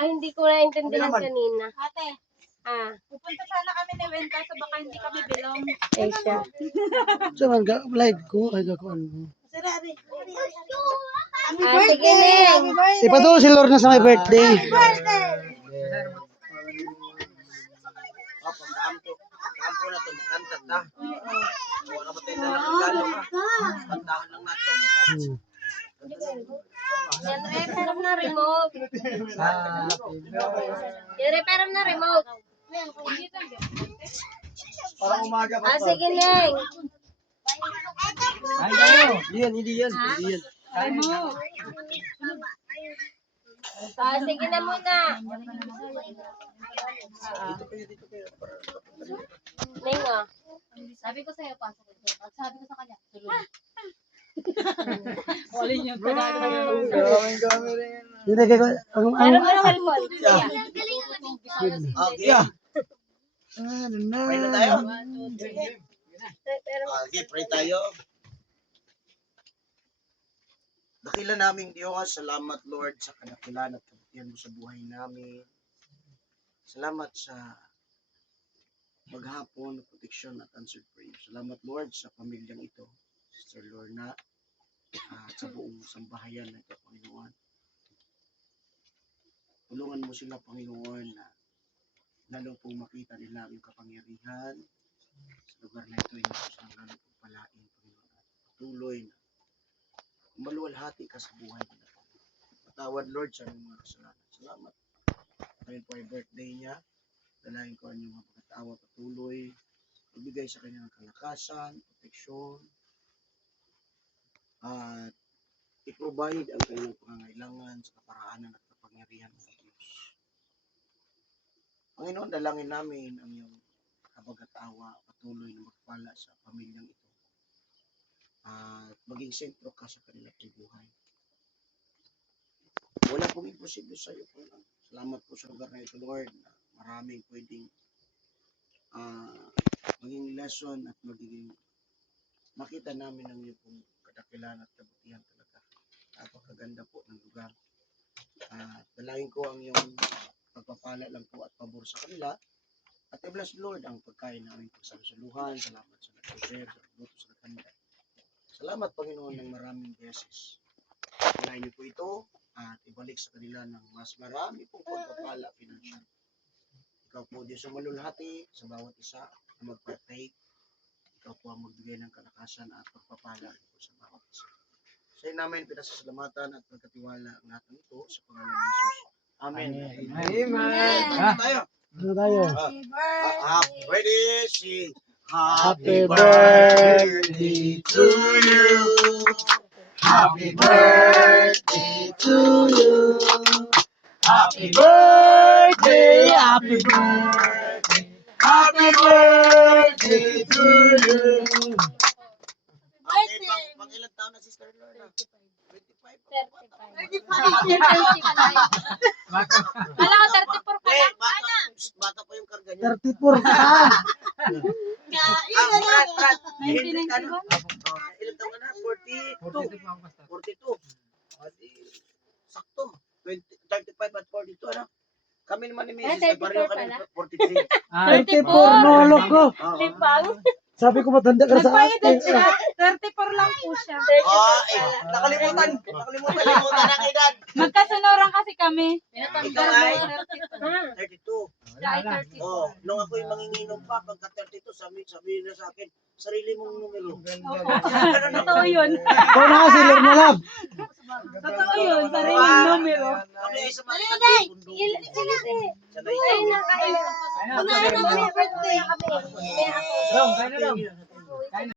Ay, hindi ko naintindihan kanina. Ate, pupunta sana kami ni Wen kaso baka hindi kami belong. Ay, siya. Cuman gak live ko ay gak ano. Sige, Neng. Ipatuloy si Lorna sa my birthday. Kampo na to, magkantat na. Wala ka na lang regalo ka. Kantahan lang nato. Yan, repair na remote. Yan, repair na remote. Parang umaga pa. Sige, Neng. Yan, hindi yan. Sige na muna. Neng, Sabi ko sa'yo, pasok ito. At sabi ko sa kanya, tulog. Walin yung Tagalog. Hindi kay meron mo ng cellphone. Okay. Pray na tayo. Okay, pray tayo. Dakila naming Diyos, salamat Lord sa kadakilan at kabutihan mo sa buhay namin. Salamat sa maghapon, protection at answered prayer. Salamat Lord sa pamilyang ito, Sister Lorna, at sa buong sambahayan na ito, Panginoon. Tulungan mo sila, Panginoon, na lalo pong makita nila ang iyong kapangyarihan sa lugar na ito, ito sa lalo pong palain, Panginoon. Patuloy na maluwalhati ka sa buhay nila. Patawad, Lord, sa aming mga kasalanan. Salamat. Ngayon po ay birthday niya. Dalahin ko ang iyong mga pagkatawa patuloy. Ibigay sa kanya ng kalakasan, proteksyon, at i-provide ang kanyang pangangailangan sa kaparaanan at kapangyarihan ng Diyos. Panginoon, dalangin namin ang iyong kabagatawa patuloy na magpala sa pamilyang ito. At maging sentro ka sa kanilang buhay. Wala pong imposible sa iyo, Panginoon. Salamat po sa lugar na ito, Lord, na maraming pwedeng maging lesson at magiging makita namin ang iyong pong kadakilan at kabutihan talaga. Napakaganda po ng lugar. Dalangin ko ang iyong pagpapala lang po at pabor sa kanila. At i-bless, Lord, ang pagkain na aming pagsalusaluhan. Salamat sa nag-share, sa nagluto sa kanila. Salamat, Panginoon, ng maraming beses. Palain niyo po ito at ibalik sa kanila ng mas marami pong pagpapala pinansyal. Ikaw po, Diyos, ang malulhati sa bawat isa na mag-partake. Ikaw po ang magbigay ng kalakasan at pagpapala po sa bawat isa. Sa iyo namin, pinasasalamatan at pagkatiwala ang lahat ng ito sa pangalan ng Jesus. Amen. Amen. Tayo. Ano tayo? Ready, sing. Happy birthday to you. Happy birthday to you. Happy birthday, happy birthday. Happy birthday to you. Okay, pang ilang taon na Sister Lorna? 25. 35. Alam ko, 34 pa lang. Bata pa yung karga niya. 34 ka. Brad. 1991. Ilang taon ka na? 42. Sakto. 35 at 42, ano? Kami naman ni Mrs. Pareho kami 43. 34 nolok ko. Libang. Sabi ko matanda ka sa Nagpaedad akin. siya. 34 lang po siya. Nakalimutan ang edad. Magkasunuran kasi kami. Ikaw ay 32. Siya ay 34. Oh, nung ako'y manginginom pa, pagka 32, sabihin na sa akin, sarili mong numero. Totoo yun. Ikaw na kasi, Lorna Lab. Totoo yun. Sariling numero. Kami ay sa mga tagbundukin. Ay, nakain. Unahin na kami birthday kami.